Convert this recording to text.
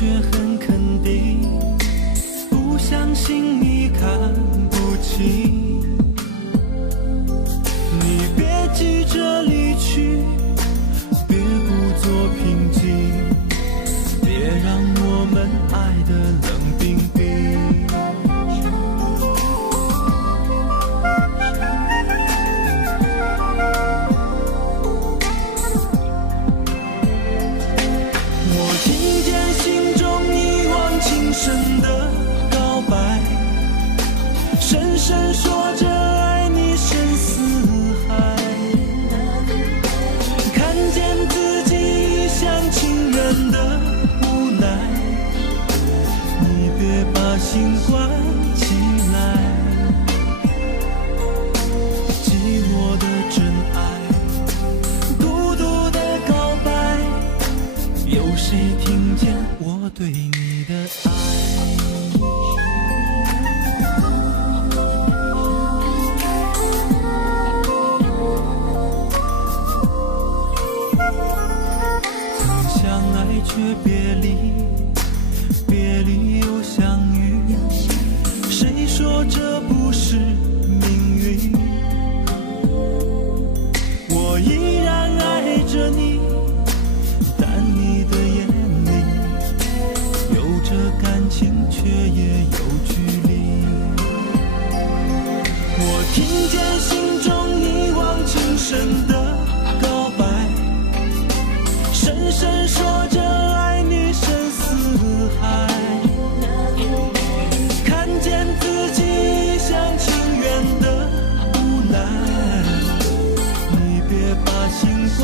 却很肯定，不相信你看不清。你别急着离去，别故作平静，别让我们爱得冷冰冰。我听见心中一往情深的告白，深深说着爱你深似海，看见自己一厢情愿的无奈，你别把心关起来，寂寞的真爱，孤独的告白，有谁听见我对你的爱？曾相爱却别离，别离又相遇，谁说这不是命运？我依然爱着你，但你的眼里有着感情，却也有距离。我听见心中一往情深的告白，深深说着爱你深似海，看见自己一厢情愿的无奈，你别把心关